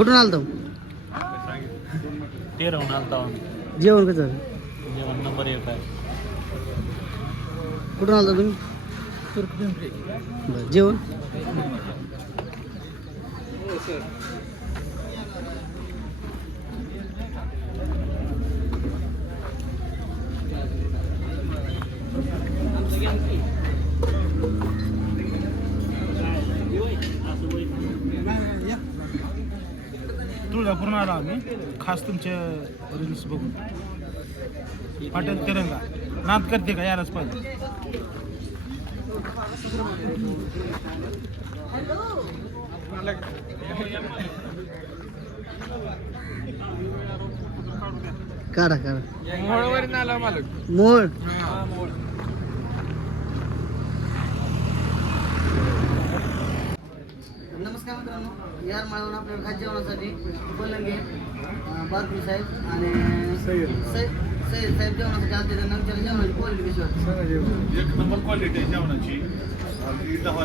कुठून आलतो? ते राहून आलता जेवण कसं? जेवण नंबर एक आहे. कुठून आलता तुम्ही? बरं जेवण? तुळजापूरून आलो आम्ही. खास तुमच्या रील्स बघून. हॉटेल तिरंगा. नाद करते का? यारच पाहिजे. काढा काढा. मोळ नमस्कार मित्रांनो यार माळवून आपल्याला खास जेवणासाठी पलंगे बारकुल साहेब आणि सय्यद सय्यद साहेब जेवणासाठी आलते त्यांना जेवणाची क्वालिटी कशी वाटते? एक नंबर क्वालिटी आहे जेवणाची. दहा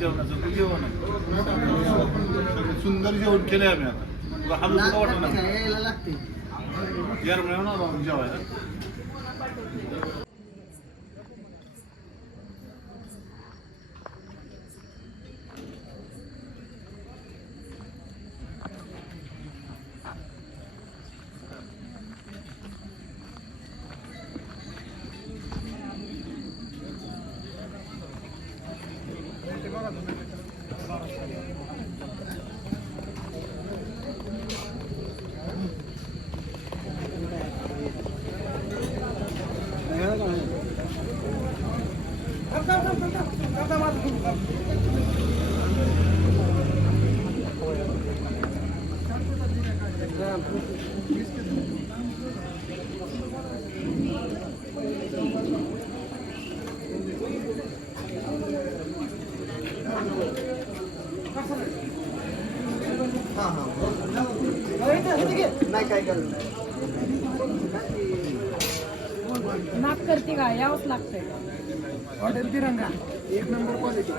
जेवणाचं ते जेवण आहे. सुंदर जेवण केलंय आम्ही आता. हालू वाटत लागते? नाही यार मिळवणार जेवायला? नाही काय करत नाक करते का? यावंच लागतंय. ऑर्डर तिरंगा एक नंबर क्वालिटी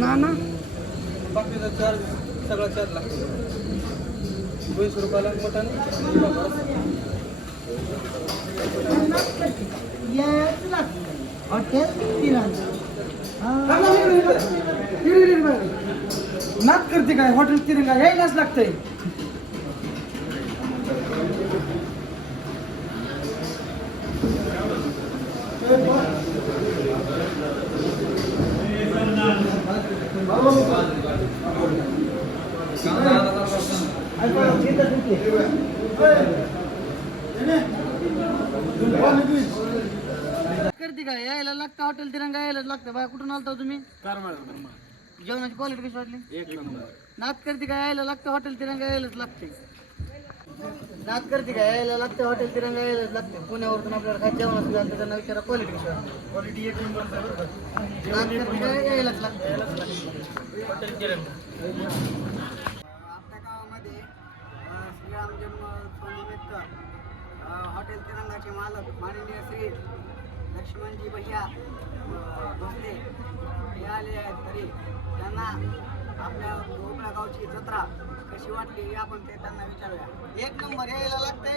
ना ना. बाकीचा चार्ज सगळा चार्ज लागतो दोनशे रुपयाला मटन नाच करते काय? हॉटेल तिरंगा यायलाच लागतंय. Thank करते काय यायला लागतं हॉटेल तिरंगा यायलाच लागतं. बाय कुठून आलता हो तुम्ही? जेवणाची क्वालिटी कशी वाटली? एक नंबर नाच करते काय यायला लागतं हॉटेल तिरंगा यायलाच लागते. नाच करते काय यायला लागतं हॉटेल तिरंगा यायलाच लागते. पुण्यावरून आपल्याला काय जेवण असं झालं त्यांना विचारा क्वालिटी कशी क्वालिटी एक नंबर करते यायलाच लागतं. यायलाच लागते. हॉटेल तिरंगा हॉटेल तिरंगाचे मालक माननीय श्री लक्ष्मणजी भैया भोसले हे आले आहेत तरी त्यांना आपल्या गोपळा गावची जत्रा कशी वाटली हे आपण ते त्यांना विचारूया. एक नंबर यायला लागते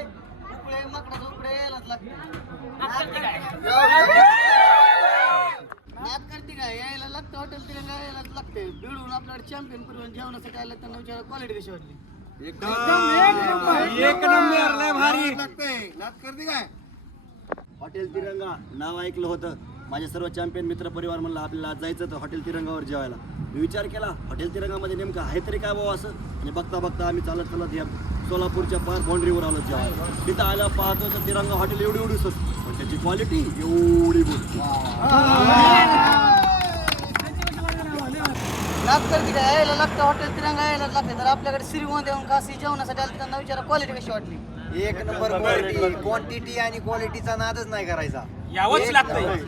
उकडे मकडा उकडे यायलाच लागते नाद करते काय? यायला लागतं हॉटेल तिरंगा यायलाच लागते बिडून आपल्याकडे चॅम्पियन करून जेवणासाठी आलं त्यांना विचारा क्वालिटी कशी वाटली? एक नंबर. लय भारी. लागते काय हॉटेल तिरंगा नाव ऐकलं होतं. माझे सर्व चॅम्पियन मित्र परिवार म्हणलं आपल्याला जायचं तर हॉटेल तिरंगावर जेवायला. मी विचार केला हॉटेल तिरंगामध्ये नेमकं आहे तरी काय बाबा असं? आणि बघता बघता आम्ही चालत चालत या सोलापूरच्या पार बाउंड्रीवर आलो जेवायला. तिथं आलं पाहतो तर तिरंगा हॉटेल एवढी एवढी स्वस्त. पण त्याची क्वालिटी एवढी मोठी नाच करते काय यायला लागतं हॉटेल तिरंगा यायला लागते. तर आपल्याकडे श्रीगोंद येऊन काशी जेवणासाठी आले त्यांना विचारा क्वालिटी कशी वाटली? एक नंबर क्वालिटी क्वांटिटी आणि क्वालिटीचा नादच नाही करायचा. यावंच. नंबर.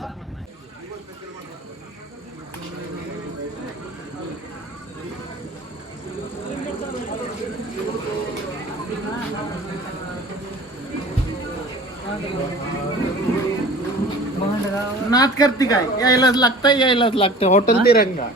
नाच करते काय? यायलाच लागतं यायलाच लागतं हॉटेल तिरंगा.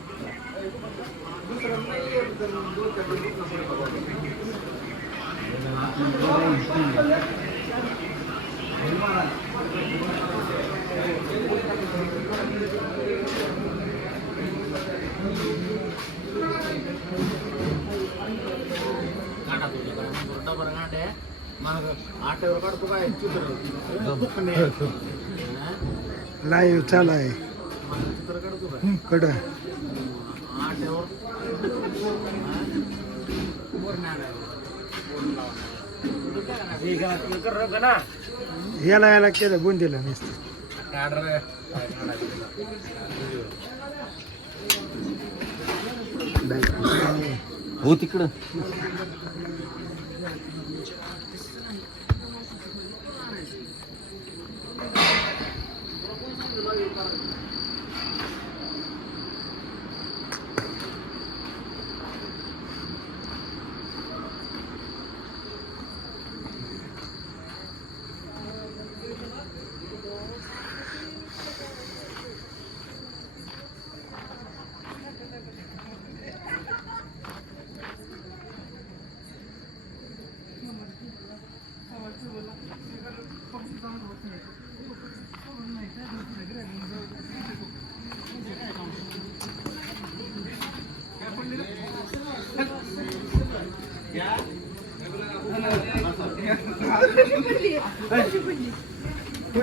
लाईव्ह चालू आहे. कडं. याला याला केलं बुंदीला नुसतं. हो तिकडं.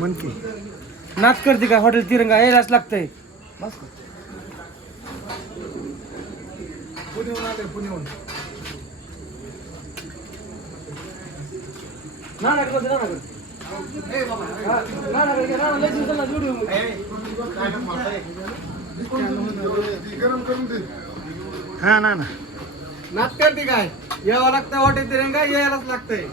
मन की. नाच करते का? हॉटेल तिरंगा यायलाच लागतंय. पुण्याहून आले पुण्याहून. हा, लय जोडी होऊन गेली. हा ना ना नाच करते काय? यावं लागतं हॉटेल तिरंगा यायलाच लागतंय.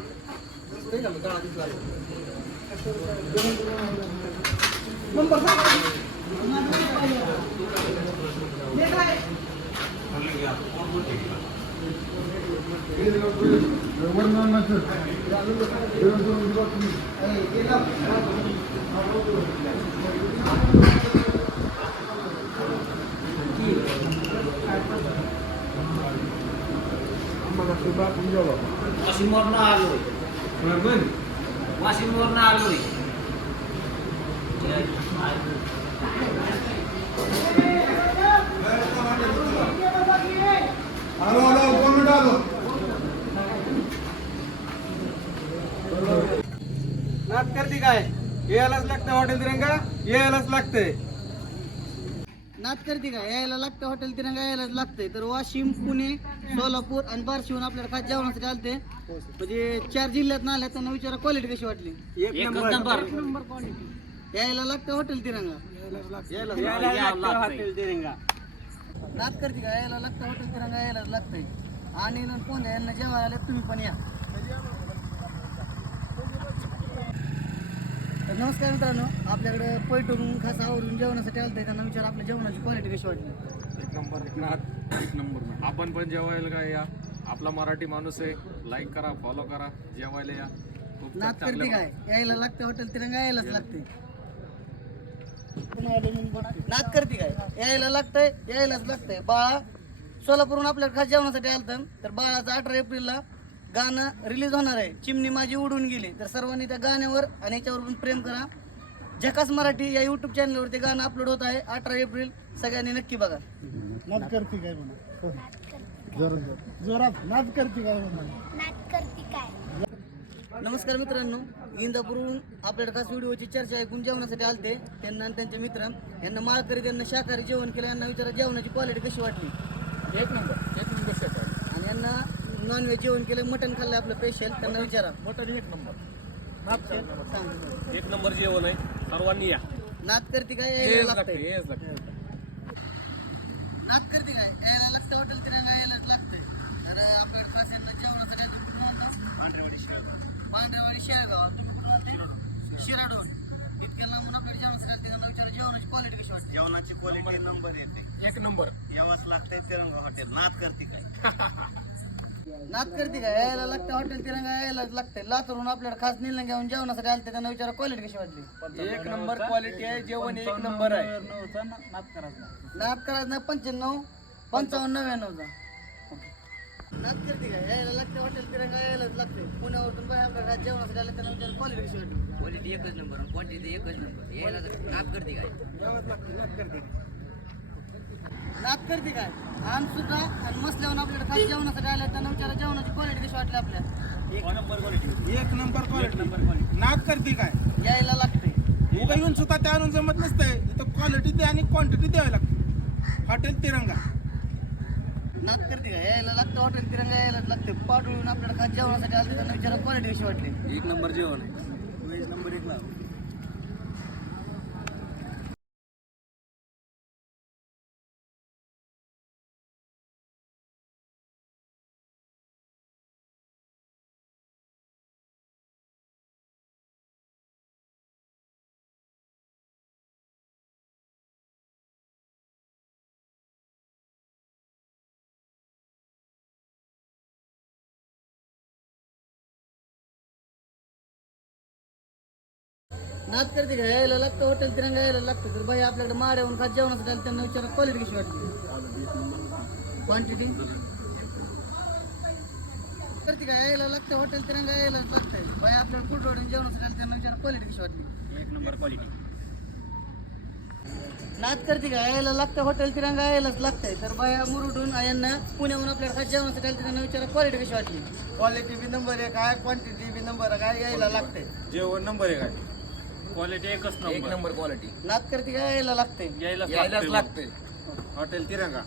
Masih morna lo. Mermen. वाशिमवरनं आलोय वाशिमवरनं आलोय नाच करते काय? यायलाच लागतं हॉटेल तिरंगा यायलाच लागतंय. नाच करते काय? यायला लागतं हॉटेल तिरंगा यायलाच लागतंय. तर वाशिम पुणे सोलापूर आणि बार्शीहून आपल्याला खास जेवणासाठी आलते म्हणजे चार जिल्ह्यात आल्या त्यांना विचारा क्वालिटी कशी वाटली. एक नंबर. नंबर. क्वालिटी यायला लागतं हॉटेल तिरंगा. हॉटेल तिरंगा. नाच करते का? यायला लागतं हॉटेल तिरंगा यायलाच लागतंय. आणि कोण यांना जेवायला आले तुम्ही पण या. तर नमस्कार मित्रांनो आपल्याकडे पैठून खास आवरून जेवणासाठी आलते त्यांना विचार आपल्या जेवणाची क्वालिटी कशी वाटली? एक नंबर एक नंबर. आपण पण जेवायला काय या? आपला मराठी माणूस आहे लाईक करा फॉलो करा जेवायला या. खूप नाच करते चांगलं काय? यायला लागतं हॉटेल तिरंगा यायलाच लागते. नाद करते काय? यायला लागतंय यायलाच लागतंय. बाळा सोलापूरहून आपल्या खास जेवणासाठी आलतं. तर बाळाचं अठरा एप्रिलला गाणं रिलीज होणार आहे. चिमणी माझी उडून गेली. तर सर्वांनी त्या गाण्यावर आणि याच्यावर पण प्रेम करा. झकास मराठी या युट्यूब चॅनलवर ते गाणं अपलोड होत आहे अठरा एप्रिल. सगळ्यांनी नक्की बघा. नाद करते काय म्हणा जोरात करते काय? नमस्कार मित्रांनो. इंदापूरहून आपल्याकडे खास व्हिडिओची चर्चा ऐकून जेवणासाठी आलते. त्यांना आणि त्यांचे मित्र यांना माळकरी त्यांना शाकाहारी जेवण केलं यांना विचारा जेवणाची क्वालिटी कशी वाटली? एक नंबर एक नंबर शेत आणि यांना नॉनव्हेज जेवण केलं मटण खाल्लं आपलं स्पेशल त्यांना विचारा. मटन एक नंबर. सांग. एक नंबर जेवण आहे. सर्वांनी या. नाद करते काय? यायला लागते नाद करते काय? यायला लागतं हॉटेल तिरंगा यायलाच लागतंय. तर आपल्याकडे खास यांना जेवणासाठी कुठून आलता पांढरेवाडी शेळगाव. तुम्ही कुठून आलते शिराडोन. इतक्या लांबून आपल्याला जेवणासाठी आलते त्यांना विचारा जेवणाची क्वालिटी कशी वाटते? जेवणाची क्वालिटी नंबर येते. एक नंबर. यावाच लागतंय तिरंगा हॉटेल. नाद करते काय? नाद करते काय? यायला लागतं हॉटेल तिरंगा यायलाच लागतंय. लातूरून आपल्याला खास निलंग घेऊन जेवणासाठी आलते त्यांना विचारा क्वालिटी कशी वाटली? एक नंबर क्वालिटी आहे जेवण एक नंबर आहे. नाद करायचं नाही. पंच्याण्णव पंचावन्न नव्याण्णवचा. काय? यायला लागते हॉटेल तिरंगा यायलाच लागते. पुण्यावरून जेवणासाठी आले त्यांना विचारा क्वालिटी कशी वाटली क्वालिटी एकच नंबर क्वांटिटी एकच नंबर यायला नाक करते काय? नाद करते काय? आम सुद्धा आणि मसल्यावर आपल्याकडे खास जेवणासाठी आले त्यांना विचारा जेवणाची क्वालिटी कशी वाटली आपल्या? एक नंबर क्वालिटी नाद करते काय? यायला लागते. उगा येऊन सुद्धा त्या आणून जमत नसतंय. इथं क्वालिटी द्या आणि क्वांटिटी द्यावी लागते. हॉटेल तिरंगा. नाद करते का? यायला लागतं हॉटेल तिरंगा यायलाच लागते. पाठवून आपल्याला खास जेवणासाठी आले त्यांना विचारा क्वालिटी कशी वाटली? एक नंबर जेवण आहे. नाद करते काय यायला लागतं हॉटेल तिरंगा यायला लागतं. तर बाई आपल्याकडे माड्याहून खास जेवणासाठी आले त्यांना विचारा क्वालिटी कशी वाटली क्वांटिटी करते काय यायला लागतं हॉटेल तिरंगा यायलाच लागतंय. बाई आपल्याला फूड रोडून जेवणासाठी आले त्यांना विचारा क्वालिटी कशी वाटली. एक नंबर क्वालिटी नाद करते का? यायला लागतं हॉटेल तिरंगा यायलाच लागतंय. तर बाया मुरुडून यांना पुण्याहून आपल्याला खास जेवणासाठी आले त्यांना विचारा क्वालिटी कशी वाटली. क्वालिटी बी नंबर आहे काय क्वांटिटी बी नंबर आहे काय यायला लागते जेवण नंबर आहे. काय क्वालिटी एकच एक नंबर क्वालिटी नाद करते का यायला लागतंय? यायला यायलाच लागते हॉटेल तिरंगा.